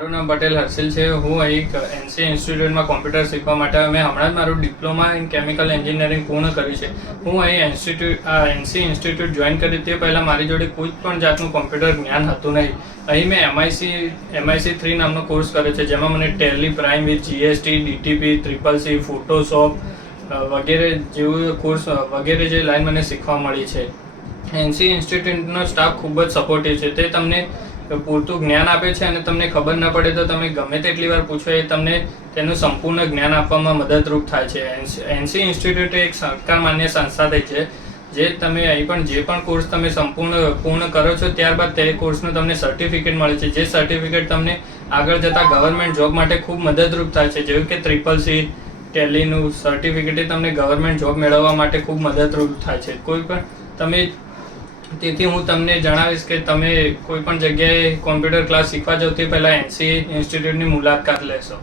મારું નામ પટેલ હર્ષિલ છે. હું અહીં એનસી ઇન્સ્ટિટ્યૂટમાં કોમ્પ્યુટર શીખવા માટે મેં હમણાં જ મારું ડિપ્લોમા ઇન કેમિકલ એન્જિનિયરિંગ પૂર્ણ કર્યું છે. હું અહીં એનસી ઇન્સ્ટિટ્યૂટ જોઈન કર્યું તે પહેલાં મારી જોડે કોઈ પણ જાતનું કોમ્પ્યુટર જ્ઞાન હતું નહીં. અહીં મેં MIC 3 નામનો કોર્સ કર્યો છે, જેમાં મને Tally prime with GST, DTP, CCC, Photoshop વગેરે જેવું કોર્સ વગેરે જે લાઈન મને શીખવા મળી છે. એનસી ઇન્સ્ટિટ્યૂટનો સ્ટાફ ખૂબ જ સપોર્ટિવ છે. તે તમને પૂરતું જ્ઞાન આપે છે અને તમને ખબર ન પડે તો તમે ગમે તેટલી વાર પૂછો, એ તમને તેનું સંપૂર્ણ જ્ઞાન આપવામાં મદદરૂપ થાય છે. એનસી ઇન્સ્ટિટ્યૂટ એક સરકાર માન્ય સંસ્થા છે, જે તમે અહીં પણ જે પણ કોર્સ તમે પૂર્ણ કરો છો ત્યારબાદ તે કોર્સનું તમને સર્ટિફિકેટ મળે છે, જે સર્ટિફિકેટ તમને આગળ જતા ગવર્મેન્ટ જોબ માટે ખૂબ મદદરૂપ થાય છે. જેવું કે CCC, ટેલીનું સર્ટિફિકેટ તમને ગવર્મેન્ટ જોબ મેળવવા માટે ખૂબ મદદરૂપ થાય છે. કોઈ પણ તમે તેથી હું તમને જણાવીશ કે તમે કોઈ પણ જગ્યાએ કોમ્પ્યુટર ક્લાસ શીખવા જાઓ તે પહેલાં એનસી ઇન્સ્ટિટ્યૂટની મુલાકાત લેશો.